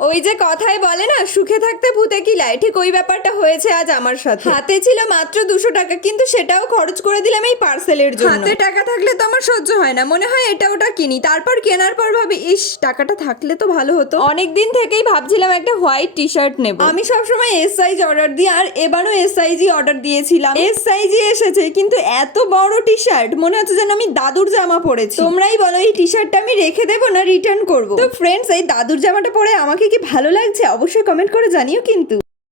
ওই যে কথায় বলে না, সুখে থাকতে ভূতে কিলায়, ঠিক ওই ব্যাপারটা হয়েছে আজ আমার সাথে। হাতে ছিল মাত্র 200 টাকা, কিন্তু সেটাও খরচ করে দিলাম এই পার্সেলের জন্য। হাতে টাকা থাকলে তো আমার সহ্য হয় না, মনে হয় এটা ওটা কিনি, তারপর কেনার পর ভাবি ইস টাকাটা থাকলে তো ভালো হতো। অনেক দিন থেকেই ভাবছিলাম একটা হোয়াইট টি শার্ট নেব। আমি সবসময় এস সাইজ অর্ডার দিই, আর এবারও এস সাইজই অর্ডার দিয়েছিলাম। এস সাইজই এসেছে, কিন্তু এত বড় টি শার্ট মনে হচ্ছে যেন আমি দাদুর জামা পরেছি। তোমরাই বলো এই টি শার্টটা আমি রেখে দেবো না রিটার্ন করবো? তো ফ্রেন্ডস, এই দাদুর জামাটা পরে আমাকে কি ভালো লাগছে অবশ্যই কমেন্ট করে জানিও কিন্তু।